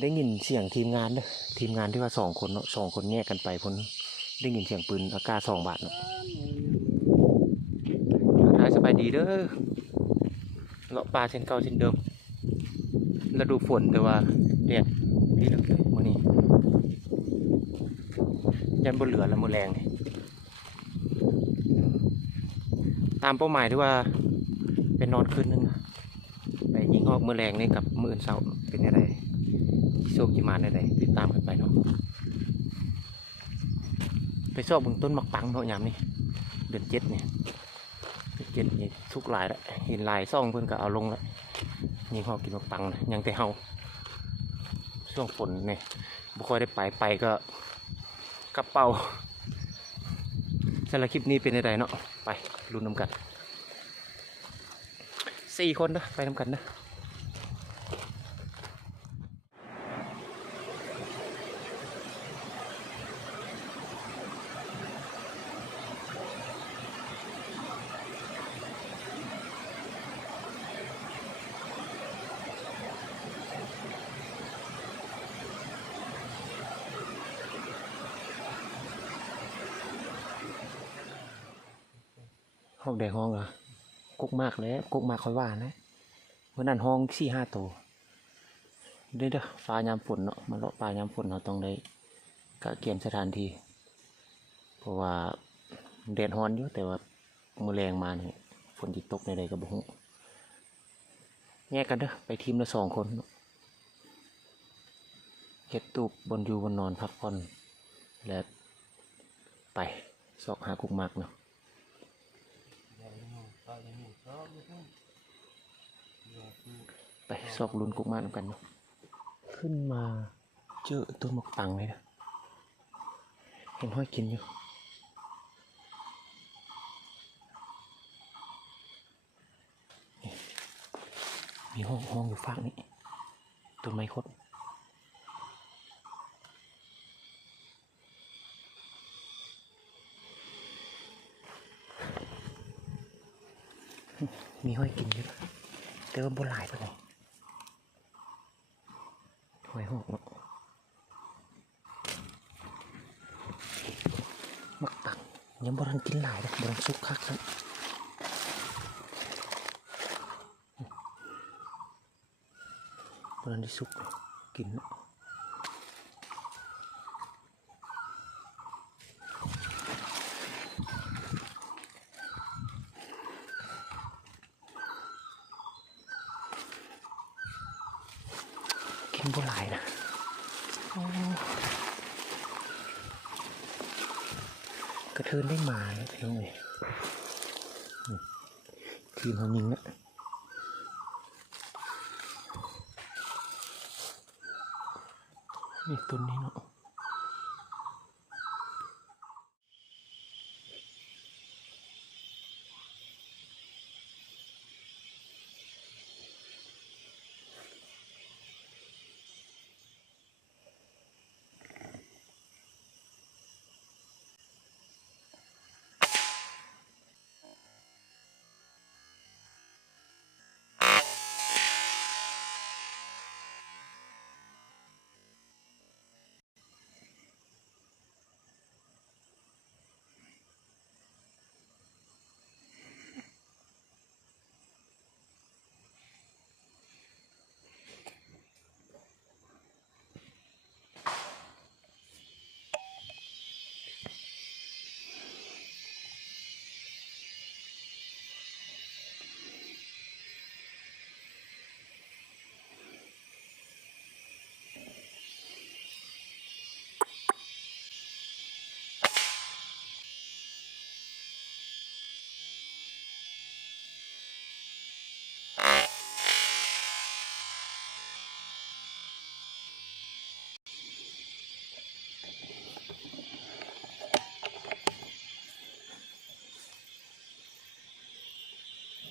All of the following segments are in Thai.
ได้ยินเสียงทีมงานเด้อทีมงานที่ว่า2 คนเนาะ2 คนแยกกันไปพ้นได้ยินเสียงปืนอากาศ2 บาทเนาะท้ายสบายดีเด้อเลาะป่าเช่นเก่าเช่นเดิมฤดูฝนแต่ว่าแดดดีเหลือเกินมื้อนี้ยันบ่เหลือแล้วมื้อแรงนี่ตามเป้าหมายที่ว่าเป็นนอนคืนนึงนะไปยิงออกมื้อแรงนี่กับมื้ออื่นเช้าเป็นอะไรโชคจิมานอะไรติดตามกันไปเนาะไปชอบเบิ่งต้นมักปังเนาะยามนี้เดือน7เนี่ยเจ็ดนี่ทุกหลายแล้วเห็นลายซ่องเพิ่นก็เอาลงแล้วยิงหอกกินมักปังนะยังแต่เฮาช่วงฝนเนี่ยบ่ค่อยได้ไปก็กระเป๋าสำหรับคลิปนี้เป็นอะไรเนาะไปลุ้นน้ำกัน4 คนนะไปน้ำกันนะห้องแดงห้องเหรอกุกมากเลยกุกมากค่อยว่านะวันนั้นห้อง4-5 ตัวเด้อฟ้ายามฝนเนาะมาเลาะป่ายามฝนเราต้องได้กะเกียมสถานที่เพราะว่าแดดร้อนอยู่แต่ว่ามื้อแรงมาเนี่ยฝนจิตกในใดก็บ่ฮู้แยกกันเด้อไปทีมละ2 คนเฮ็ดตูบบนอยู่บนนอนพักผ่อนและไปซอกหากุกมากเนาะไปซอกลุ้นกุกมากกันเนาะขึ้นมาเจอต้นมะปังเลยนะเห็นห้อยกินอยู่มีห้องอยู่ฝั่งนี้ต้นไม้คดมีห้อยกินอยู่แต่ว่าบ่หลายปานใดห้อยหอกเนาะมักปังยังบ่ทันกินหลายเลยบ่ทันสุกคักครับบ่ทันได้สุกกินเนาะกินบ่หลายนะกระเทินได้มาแล้วพี่น้องเอ้ยทีมเขายิงนะนี่ต้นนี้เนาะ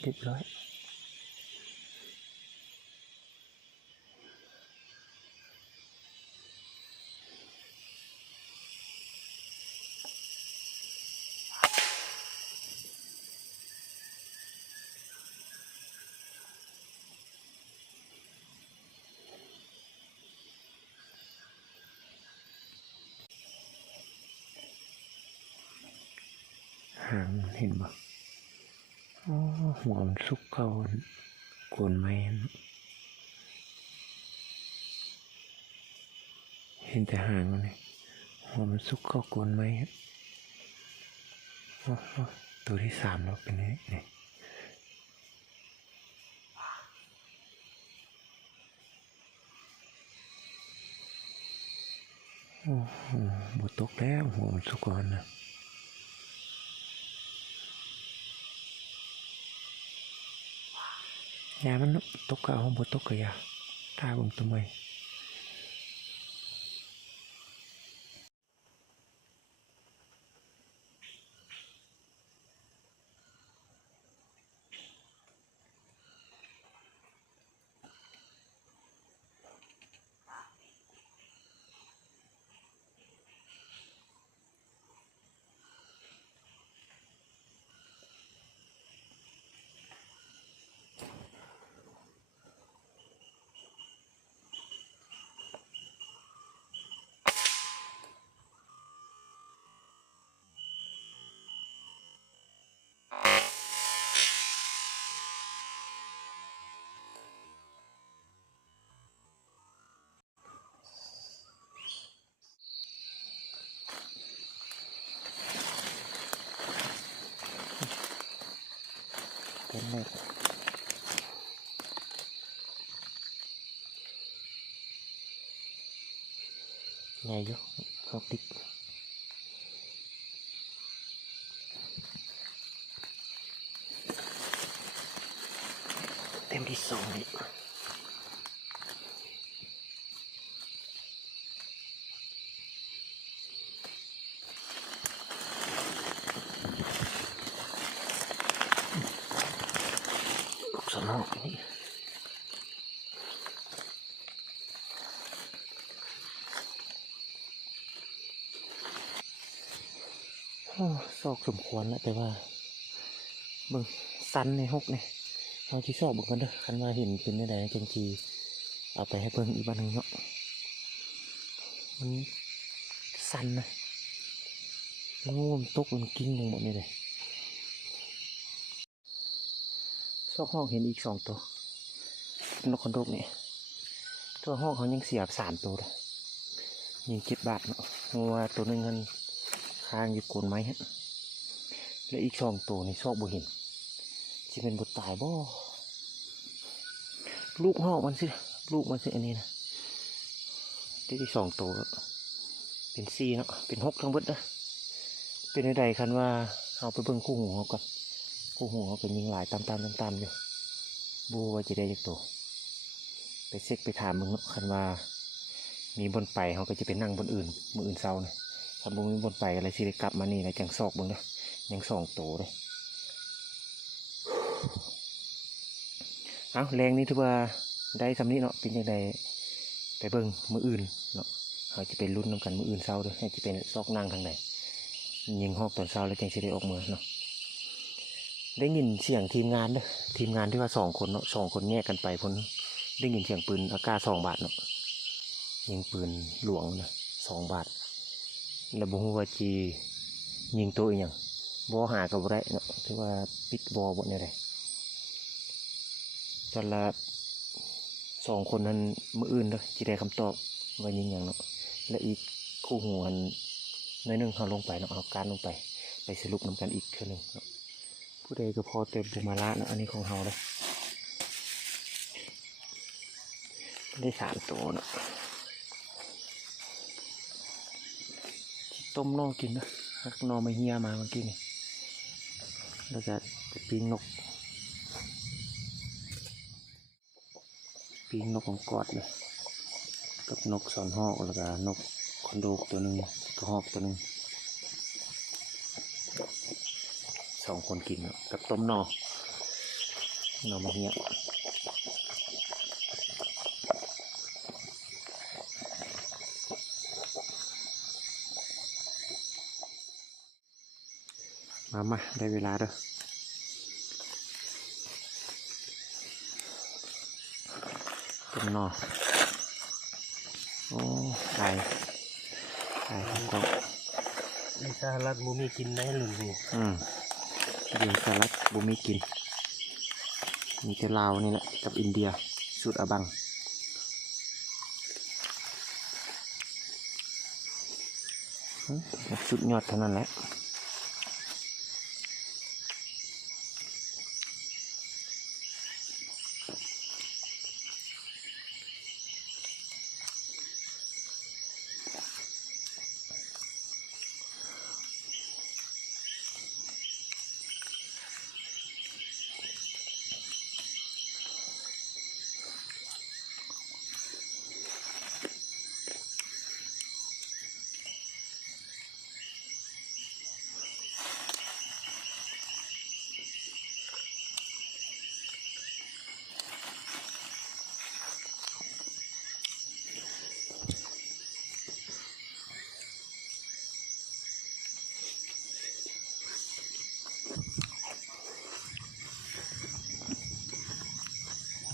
เรียบร้อย หางเห็นบ่อ๋อหัวมันซุกเข้าโกนไม้เห็นแต่หางมันเลยหัวมันซุกเข้าโกนไม้อ๋อตัวที่สามแล้วเป็นไงนี่โอ้โหบตกแล้วหัวมันซุกก่อนนะยามันตกกับห้องบตกกับยาตาผมทำไมเป็นไงไงอยู่ขอบดิกเต็มที่สองนี่ลูกสนอกนี่ซอกสมควรแล้วแต่ว่าเบิ่งสันในหกนี่เอาที่ซอกเบิ่งกันเด้อคันว่าเห็นเป็นอะไรจังจีเอาไปให้เบิ่งอีกบ้านหนึ่งเนาะมันสันนะงูมันตกมันกิ้งลงหมดนี่เลยซอกห้องเห็นอีกสองตัวนกคอนโดกเนี่ยตัวห้องเขายังเสียบสามตัวเลยยิง7 บาทเนาะเพราะว่าตัวหนึ่งมันค้างอยู่โกนไม้ฮะและอีกสองตัวนี่ซอกบ่เห็นจะเป็นบทตายบ่ลูกห้องมันสิลูกมันสิอันนี้นะที่สองตัวเป็น4เนาะเป็น6ทั้งหมดนะเป็นใดๆคันว่าเอาไปเบิ่งคู่หูเขาก่อนคู่หูเขาเป็นยิงหลายตามอยู่บูว่าจะได้จากตัวไปเช็คไปถามมึงเนาะคันว่ามีบนไปเขาก็จะไปนั่งบนอื่นมืออื่นเศร้านะถ้าบุมีบนไปอะไรสิได้กลับมานี่นะจังซอกเบิ่งนะยัง2 ตัวเลยเอาแรงนี้ถือว่าได้สำนี้เนาะเป็นยังไงไปเบิ่งมืออื่นเนาะเขาจะเป็นรุ่นน้ำกันมืออื่นเศร้าด้วยให้จะเป็นซอกนั่งทางไหนยิงหอกตอนเศร้าแล้วจังสิได้ออกมือเนาะได้ยินเสียงทีมงานเด้อทีมงานที่ว่า2 คนเนาะ2 คนแยกกันไปพ้นได้ยินเสียงปืนอากาศ2 บาทเนาะยิงปืนหลวงนะ2 บาทแล้วบุ้งว่าจียิงตัวอีกอย่างบ่หากับไรเนาะที่ว่าปิดบ่บเนี่ยเลยตอนละ2 คนนั้นมืออื่นเด้อจีได้คำตอบว่ายิงอย่างเนาะและอีกคู่หูอันน้อยนึงเขาลงไปเนาะเอาการลงไปสรุปน้ำกันอีกเท่านึงเนาะผู้ใดก็พอเต็มบุมาละเนาะอันนี้ของเขาเลยได้3 ตัวเนาะต้มนอกกินนะหักนอมาเฮียมาเมื่อกี้นี่แล้วก็ปิ้งนกของกอดเลยกับนกสอนหอกแล้วก็นกคอนโดกตัวหนึ่งกระหอกตัวหนึ่ง2 คนกินกับต้มนอมาเฮียมาได้เวลาเด้อต้มนอโอ้ตายครับก็ในสหรัฐมูมีกินได้หรือนี่ เดี๋ยวสลัดบุมีกินมีแต่ลาวนี่แหละกับอินเดียสูตรอบังสุดยอดเท่านั้นแหละ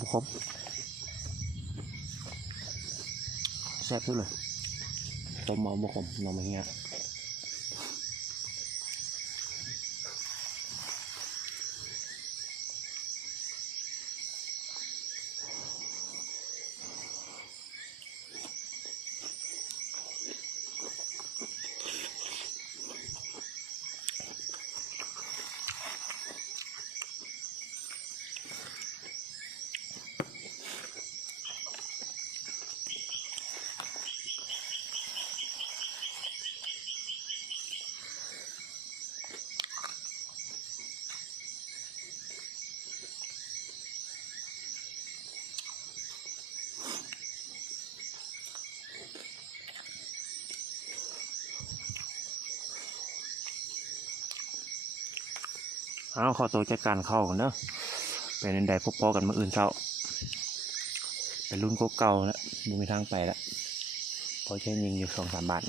บุคมแซ่บทุกเลยต้มเมาบุคมนมอย่างเงี้ยเอาขอตัวจัดการเข้ากันเนอะเป็นใดพบพอกันเมื่ออื่นเช้าเป็นรุ่นโกเก่าแล้วดูมีทางไปแล้วพอใช้ยิงอยู่2-3 บาท